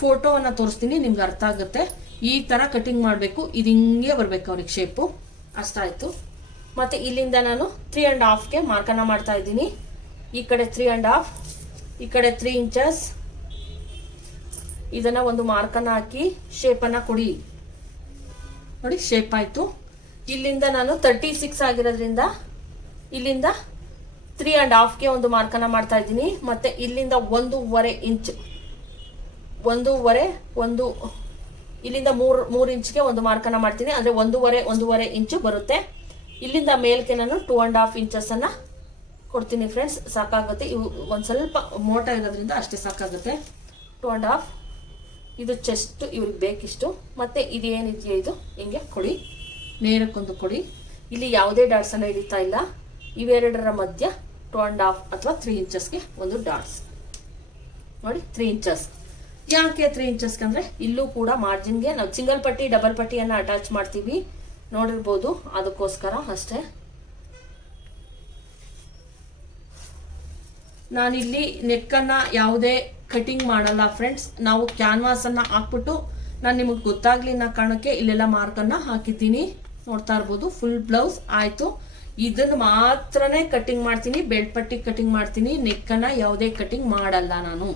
ಫೋಟೋವನ್ನು ತೋರಿಸ್ತೀನಿ, ನಿಮ್ಗೆ ಅರ್ಥ ಆಗುತ್ತೆ. ಈ ಥರ ಕಟಿಂಗ್ ಮಾಡಬೇಕು. ಇದು ಹಿಂಗೆ ಬರಬೇಕು ಅವ್ರಿಗೆ ಶೇಪು. ಅಷ್ಟಾಯಿತು. ಮತ್ತು ಇಲ್ಲಿಂದ ನಾನು 3.5ಗೆ ಮಾರ್ಕನ್ನು ಮಾಡ್ತಾ ಇದ್ದೀನಿ. ಈ ಕಡೆ 3.5, ಈ ಕಡೆ 3 ಇಂಚಸ್. ಇದನ್ನು ಒಂದು ಮಾರ್ಕನ್ನು ಹಾಕಿ ಶೇಪನ್ನು ಕೊಡಿ. ನೋಡಿ ಶೇಪ್ ಆಯಿತು. ಇಲ್ಲಿಂದ ನಾನು 36 ಆಗಿರೋದ್ರಿಂದ ಇಲ್ಲಿಂದ 3.5ಗೆ ಒಂದು ಮಾರ್ಕನ್ನು ಮಾಡ್ತಾ ಇದ್ದೀನಿ. ಮತ್ತು ಇಲ್ಲಿಂದ 1.5 ಇಂಚ್, 1.5 ಇಲ್ಲಿಂದ 3 ಇಂಚ್ಗೆ ಒಂದು ಮಾರ್ಕನ್ನು ಮಾಡ್ತೀನಿ. ಅಂದರೆ 1.5 ಇಂಚು ಬರುತ್ತೆ. ಇಲ್ಲಿಂದ ಮೇಲ್ಕೆ ನಾನು 2.5 ಇಂಚಸ್ಸನ್ನು ಕೊಡ್ತೀನಿ ಫ್ರೆಂಡ್ಸ್. ಸಾಕಾಗುತ್ತೆ. ಇವು ಒಂದು ಸ್ವಲ್ಪ ಮೋಟ ಇರೋದ್ರಿಂದ ಅಷ್ಟೇ ಸಾಕಾಗುತ್ತೆ. 2.5 ಇದು ಚೆಸ್ಟ್ ಇವ್ರಿಗೆ ಬೇಕಿಷ್ಟು. ಮತ್ತು ಇದೇನಿದೆಯೋ ಇದು ಹಿಂಗೆ ಕೊಡಿ, ನೇರಕ್ಕೊಂದು ಕೊಡಿ. ಇಲ್ಲಿ ಯಾವುದೇ ಡಾಟ್ಸನ್ನು ಹಿಡಿತಾ ಇಲ್ಲ. ಇವೆರಡರ ಮಧ್ಯ 2.5 ಅಥವಾ 3 ಇಂಚಸ್ಗೆ ಒಂದು ಡಾಟ್ಸ್ ನೋಡಿ. 3 ಇಂಚಸ್ ಯಾಕೆ 3 ಇಂಚಸ್ಗೆ ಅಂದರೆ ಇಲ್ಲೂ ಕೂಡ ಮಾರ್ಜಿನ್ಗೆ ನಾವು ಸಿಂಗಲ್ ಪಟ್ಟಿ ಡಬಲ್ ಪಟ್ಟಿಯನ್ನು ಅಟ್ಯಾಚ್ ಮಾಡ್ತೀವಿ, ನೋಡಿರ್ಬೋದು. ಅದಕ್ಕೋಸ್ಕರ ಅಷ್ಟೇ. ನಾನಿಲ್ಲಿ ನೆಕ್ಕನ್ನು ಯಾವುದೇ ಕಟಿಂಗ್ ಮಾಡಲ್ಲ ಫ್ರೆಂಡ್ಸ್. ನಾವು ಕ್ಯಾನ್ವಾಸನ್ನು ಹಾಕ್ಬಿಟ್ಟು ನಾನು ನಿಮಗೆ ಗೊತ್ತಾಗ್ಲಿ ಅನ್ನೋ ಕಾರಣಕ್ಕೆ ಇಲ್ಲೆಲ್ಲ ಮಾರ್ಕನ್ನು ಹಾಕಿದ್ದೀನಿ, ನೋಡ್ತಾ ಇರ್ಬೋದು. ಫುಲ್ ಬ್ಲೌಸ್ ಆಯಿತು. ಇದನ್ನು ಮಾತ್ರನೇ ಕಟಿಂಗ್ ಮಾಡ್ತೀನಿ, ಬೆಲ್ಟ್ ಪಟ್ಟಿ ಕಟಿಂಗ್ ಮಾಡ್ತೀನಿ. ನೆಕ್ಕನ್ನು ಯಾವುದೇ ಕಟಿಂಗ್ ಮಾಡಲ್ಲ ನಾನು.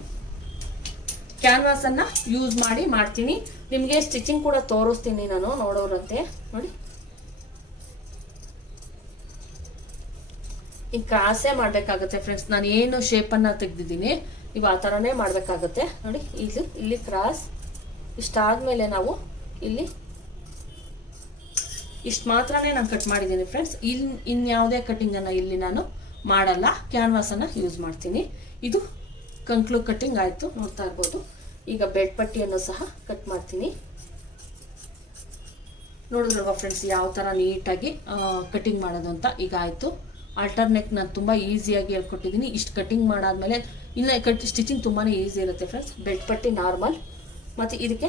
ಕ್ಯಾನ್ವಾಸನ್ನು ಯೂಸ್ ಮಾಡಿ ಮಾಡ್ತೀನಿ. ನಿಮಗೆ ಸ್ಟಿಚಿಂಗ್ ಕೂಡ ತೋರಿಸ್ತೀನಿ ನಾನು, ನೋಡೋರಂತೆ ನೋಡಿ. ಈ ಕ್ರಾಸೇ ಮಾಡಬೇಕಾಗುತ್ತೆ ಫ್ರೆಂಡ್ಸ್. ನಾನು ಏನು ಶೇಪನ್ನು ತೆಗೆದಿದ್ದೀನಿ ನೀವು ಆ ಥರನೇ ಮಾಡಬೇಕಾಗುತ್ತೆ ನೋಡಿ. ಇಲ್ಲಿ ಕ್ರಾಸ್ ಇಷ್ಟಾದಮೇಲೆ ನಾವು ಇಲ್ಲಿ ಇಷ್ಟು ಮಾತ್ರನೇ ನಾನು ಕಟ್ ಮಾಡಿದ್ದೀನಿ ಫ್ರೆಂಡ್ಸ್. ಇನ್ಯಾವುದೇ ಕಟ್ಟಿಂಗನ್ನು ಇಲ್ಲಿ ನಾನು ಮಾಡಲ್ಲ, ಕ್ಯಾನ್ವಾಸನ್ನು ಯೂಸ್ ಮಾಡ್ತೀನಿ. ಇದು ಕಂಕ್ಳು ಕಟ್ಟಿಂಗ್ ಆಯಿತು, ನೋಡ್ತಾ ಇರ್ಬೋದು. ಈಗ ಬೆಡ್ ಪಟ್ಟಿಯನ್ನು ಸಹ ಕಟ್ ಮಾಡ್ತೀನಿ. ನೋಡಿದ್ರಲ್ವಾ ಫ್ರೆಂಡ್ಸ್ ಯಾವ ಥರ ನೀಟಾಗಿ ಕಟ್ಟಿಂಗ್ ಮಾಡೋದು ಅಂತ. ಈಗ ಆಯಿತು. ಆಲ್ಟರ್ನೆಕ್ ನಾನು ತುಂಬ ಈಸಿಯಾಗಿ ಹೇಳ್ಕೊಟ್ಟಿದ್ದೀನಿ. ಇಷ್ಟು ಕಟ್ಟಿಂಗ್ ಮಾಡಾದ್ಮೇಲೆ ಇನ್ನು ಸ್ಟಿಚಿಂಗ್ ತುಂಬಾ ಈಸಿ ಇರುತ್ತೆ ಫ್ರೆಂಡ್ಸ್. ಬೆಡ್ ಪಟ್ಟಿ ನಾರ್ಮಲ್, ಮತ್ತು ಇದಕ್ಕೆ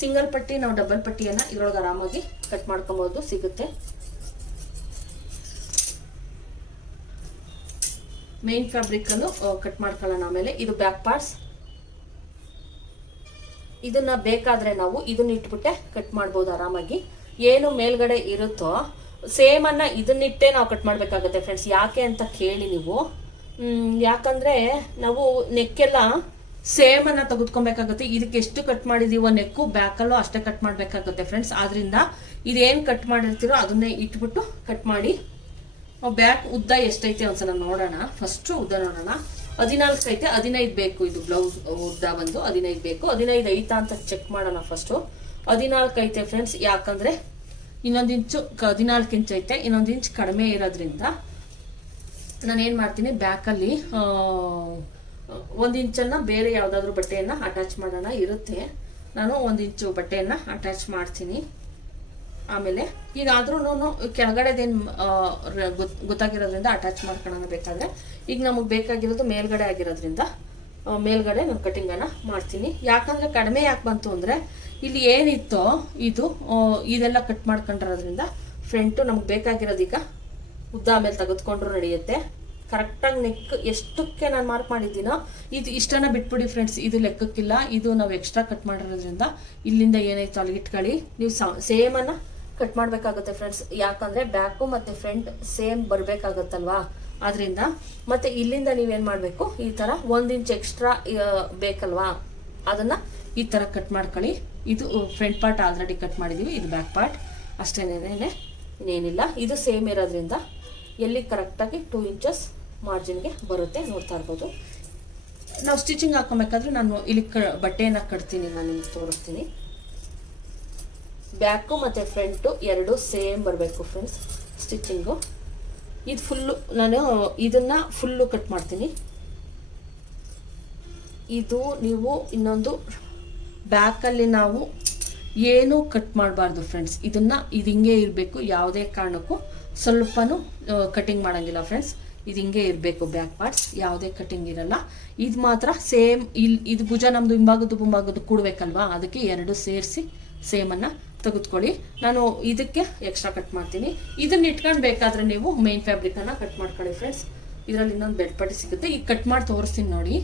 ಸಿಂಗಲ್ ಪಟ್ಟಿ ನಾವು ಡಬಲ್ ಪಟ್ಟಿಯನ್ನು ಇದರೊಳಗೆ ಆರಾಮಾಗಿ ಕಟ್ ಮಾಡ್ಕೊಬೋದು, ಸಿಗುತ್ತೆ. ಮೇನ್ ಫ್ಯಾಬ್ರಿಕಲ್ಲೂ ಕಟ್ ಮಾಡ್ಕೊಳ್ಳೋಣ. ಆಮೇಲೆ ಇದು ಬ್ಯಾಕ್ ಪಾರ್ಟ್ಸ್, ಇದನ್ನ ಬೇಕಾದ್ರೆ ನಾವು ಇದನ್ನ ಇಟ್ಬಿಟ್ಟೆ ಕಟ್ ಮಾಡ್ಬೋದು ಆರಾಮಾಗಿ. ಏನು ಮೇಲ್ಗಡೆ ಇರುತ್ತೋ ಸೇಮ್ ಅನ್ನ ಇದನ್ನಿಟ್ಟೆ ನಾವು ಕಟ್ ಮಾಡಬೇಕಾಗುತ್ತೆ ಫ್ರೆಂಡ್ಸ್. ಯಾಕೆ ಅಂತ ಕೇಳಿ ನೀವು. ಯಾಕಂದ್ರೆ ನಾವು ನೆಕ್ಕೆಲ್ಲ ಸೇಮ್ ಅನ್ನ ತೆಗೆದುಕೊಬೇಕಾಗುತ್ತೆ. ಇದಕ್ಕೆ ಎಷ್ಟು ಕಟ್ ಮಾಡಿದೀವೋ ನೆಕ್ಕು ಬ್ಯಾಕಲ್ಲೂ ಅಷ್ಟೇ ಕಟ್ ಮಾಡಬೇಕಾಗುತ್ತೆ ಫ್ರೆಂಡ್ಸ್. ಆದ್ರಿಂದ ಇದೇನು ಕಟ್ ಮಾಡಿರ್ತೀರೋ ಅದನ್ನೇ ಇಟ್ಬಿಟ್ಟು ಕಟ್ ಮಾಡಿ. ಬ್ಯಾಕ್ ಉದ್ದ ಎಷ್ಟೈತೆ ಒಂದ್ಸಲ ನೋಡೋಣ. ಫಸ್ಟು ಉದ್ದ ನೋಡೋಣ. 14 ಐತೆ, 15 ಬೇಕು. ಇದು ಬ್ಲೌಸ್ ಉದ್ದ ಬಂದು 15 ಬೇಕು. 15 ಐತಾ ಅಂತ ಚೆಕ್ ಮಾಡೋಣ ಫಸ್ಟು. 14 ಐತೆ ಫ್ರೆಂಡ್ಸ್. ಯಾಕಂದ್ರೆ ಇನ್ನೊಂದು ಇಂಚು 14 ಇಂಚ್ ಐತೆ, ಇನ್ನೊಂದು ಇಂಚ್ ಕಡಿಮೆ ಇರೋದ್ರಿಂದ ನಾನು ಏನು ಮಾಡ್ತೀನಿ, ಬ್ಯಾಕಲ್ಲಿ 1 ಇಂಚನ್ನು ಬೇರೆ ಯಾವುದಾದ್ರೂ ಬಟ್ಟೆಯನ್ನು ಅಟ್ಯಾಚ್ ಮಾಡೋಣ ಇರುತ್ತೆ. ನಾನು 1 ಇಂಚು ಬಟ್ಟೆಯನ್ನು ಅಟ್ಯಾಚ್ ಮಾಡ್ತೀನಿ. ಆಮೇಲೆ ಈಗಾದ್ರೂ ಕೆಳಗಡೆದೇನು ಗೊತ್ತಾಗಿರೋದ್ರಿಂದ ಅಟ್ಯಾಚ್ ಮಾಡ್ಕೊಳ್ಳೋಣ ಬೇಕಾದ್ರೆ. ಈಗ ನಮಗೆ ಬೇಕಾಗಿರೋದು ಮೇಲ್ಗಡೆ ಆಗಿರೋದ್ರಿಂದ ಮೇಲ್ಗಡೆ ನಾನು ಕಟಿಂಗನ್ನು ಮಾಡ್ತೀನಿ. ಯಾಕಂದರೆ ಕಡಿಮೆ ಯಾಕೆ ಬಂತು ಅಂದರೆ ಇಲ್ಲಿ ಏನಿತ್ತೋ ಇದೆಲ್ಲ ಕಟ್ ಮಾಡ್ಕೊಂಡಿರೋದ್ರಿಂದ ಫ್ರಂಟು ನಮ್ಗೆ ಬೇಕಾಗಿರೋದು ಈಗ ಉದ್ದ ಆಮೇಲೆ ತೆಗೆದುಕೊಂಡ್ರು ನಡೆಯುತ್ತೆ. ಕರೆಕ್ಟಾಗಿ ನೆಕ್ ಎಷ್ಟಕ್ಕೆ ನಾನು ಮಾರ್ಕ್ ಮಾಡಿದ್ದೀನೋ ಇಷ್ಟನ್ನ ಬಿಟ್ಬಿಡಿ ಫ್ರೆಂಡ್ಸ್. ಇದು ಲೆಕ್ಕಕ್ಕಿಲ್ಲ, ಇದು ನಾವು ಎಕ್ಸ್ಟ್ರಾ ಕಟ್ ಮಾಡಿರೋದ್ರಿಂದ ಇಲ್ಲಿಂದ ಏನಾಯ್ತು ಅಲ್ಲಿ ಇಟ್ಕೊಳ್ಳಿ. ನೀವು ಸೇಮನ್ನು ಕಟ್ ಮಾಡಬೇಕಾಗುತ್ತೆ ಫ್ರೆಂಡ್ಸ್. ಯಾಕಂದರೆ ಬ್ಯಾಕು ಮತ್ತು ಫ್ರಂಟ್ ಸೇಮ್ ಬರಬೇಕಾಗತ್ತಲ್ವಾ, ಆದ್ರಿಂದ. ಮತ್ತು ಇಲ್ಲಿಂದ ನೀವೇನು ಮಾಡಬೇಕು, ಈ ಥರ 1 ಇಂಚ್ ಎಕ್ಸ್ಟ್ರಾ ಬೇಕಲ್ವಾ, ಅದನ್ನು ಈ ಥರ ಕಟ್ ಮಾಡ್ಕೊಳ್ಳಿ. ಇದು ಫ್ರಂಟ್ ಪಾರ್ಟ್ ಆಲ್ರೆಡಿ ಕಟ್ ಮಾಡಿದ್ದೀವಿ, ಇದು ಬ್ಯಾಕ್ ಪಾರ್ಟ್ ಅಷ್ಟೇನೇನೆ, ಇನ್ನೇನಿಲ್ಲ. ಇದು ಸೇಮ್ ಇರೋದ್ರಿಂದ ಎಲ್ಲಿ ಕರೆಕ್ಟಾಗಿ 2 ಇಂಚಸ್ ಮಾರ್ಜಿನ್ಗೆ ಬರುತ್ತೆ, ನೋಡ್ತಾ ಇರ್ಬೋದು. ನಾವು ಸ್ಟಿಚಿಂಗ್ ಹಾಕೊಬೇಕಾದ್ರೆ ನಾನು ಇಲ್ಲಿ ಬಟ್ಟೆಯನ್ನು ಕಟ್ತೀನಿ, ನಾನು ನಿಮ್ಗೆ ತೋರಿಸ್ತೀನಿ. ಬ್ಯಾಕು ಮತ್ತು ಫ್ರಂಟು ಎರಡು ಸೇಮ್ ಬರಬೇಕು ಫ್ರೆಂಡ್ಸ್ ಸ್ಟಿಚಿಂಗು. ಇದು ಫುಲ್ಲು ನಾನು ಇದನ್ನು ಫುಲ್ಲು ಕಟ್ ಮಾಡ್ತೀನಿ. ಇದು ನೀವು ಇನ್ನೊಂದು ಬ್ಯಾಕಲ್ಲಿ ನಾವು ಏನೂ ಕಟ್ ಮಾಡಬಾರ್ದು ಫ್ರೆಂಡ್ಸ್. ಇದು ಹಿಂಗೆ ಇರಬೇಕು, ಯಾವುದೇ ಕಾರಣಕ್ಕೂ ಸ್ವಲ್ಪನೂ ಕಟಿಂಗ್ ಮಾಡೋಂಗಿಲ್ಲ ಫ್ರೆಂಡ್ಸ್. ಇದು ಹಿಂಗೆ ಇರಬೇಕು ಬ್ಯಾಕ್ ಪಾರ್ಟ್ಸ್, ಯಾವುದೇ ಕಟಿಂಗ್ ಇರಲ್ಲ. ಇದು ಮಾತ್ರ ಸೇಮ್. ಇದು ಭುಜ ನಮ್ಮದು ಹಿಂಭಾಗದ್ದು ಮುಂಭಾಗದ್ದು ಕೂಡಬೇಕಲ್ವಾ, ಅದಕ್ಕೆ ಎರಡು ಸೇರಿಸಿ ಸೇಮನ್ನು ತೆಗೆದುಕೊಳ್ಳಿ. ನಾನು ಇದಕ್ಕೆ ಎಕ್ಸ್ಟ್ರಾ ಕಟ್ ಮಾಡ್ತೀನಿ. ಇದನ್ನ ಇಟ್ಕೊಂಡು ಬೇಕಾದ್ರೆ ನೀವು ಮೇನ್ ಫ್ಯಾಬ್ರಿಕನ್ನು ಕಟ್ ಮಾಡ್ಕೊಳ್ಳಿ ಫ್ರೆಂಡ್ಸ್. ಇದರಲ್ಲಿ ಇನ್ನೊಂದು ಬೆಡ್ ಪಟ್ಟಿ ಸಿಗುತ್ತೆ, ಈಗ ಕಟ್ ಮಾಡಿ ತೋರಿಸ್ತೀನಿ ನೋಡಿ.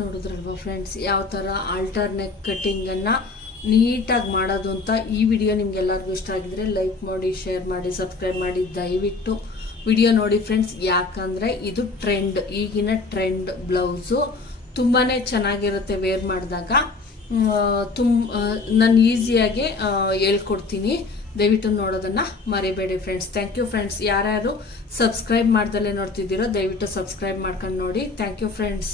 ನೋಡಿದ್ರಲ್ವಾ ಫ್ರೆಂಡ್ಸ್, ಯಾವ ಥರ ಆಲ್ಟರ್ನೆಕ್ ಕಟ್ಟಿಂಗನ್ನು ನೀಟಾಗಿ ಮಾಡೋದು ಅಂತ. ಈ ವಿಡಿಯೋ ನಿಮ್ಗೆಲ್ಲರಿಗೂ ಇಷ್ಟ ಆಗಿದ್ರೆ ಲೈಕ್ ಮಾಡಿ, ಶೇರ್ ಮಾಡಿ, ಸಬ್ಸ್ಕ್ರೈಬ್ ಮಾಡಿ. ದಯವಿಟ್ಟು ವಿಡಿಯೋ ನೋಡಿ ಫ್ರೆಂಡ್ಸ್, ಯಾಕಂದರೆ ಇದು ಟ್ರೆಂಡ್, ಈಗಿನ ಟ್ರೆಂಡ್ ಬ್ಲೌಸು. ತುಂಬಾ ಚೆನ್ನಾಗಿರುತ್ತೆ ವೇರ್ ಮಾಡಿದಾಗ. ನಾನು ಈಸಿಯಾಗಿ ಹೇಳ್ಕೊಡ್ತೀನಿ. ದಯವಿಟ್ಟು ನೋಡೋದನ್ನು ಮರಿಬೇಡಿ ಫ್ರೆಂಡ್ಸ್. Thank you friends. ಯಾರ್ಯಾರು ಸಬ್ಸ್ಕ್ರೈಬ್ ಮಾಡ್ದಲ್ಲೇ ನೋಡ್ತಿದ್ದೀರೋ ದಯವಿಟ್ಟು ಸಬ್ಸ್ಕ್ರೈಬ್ ಮಾಡ್ಕೊಂಡು ನೋಡಿ. Thank you friends.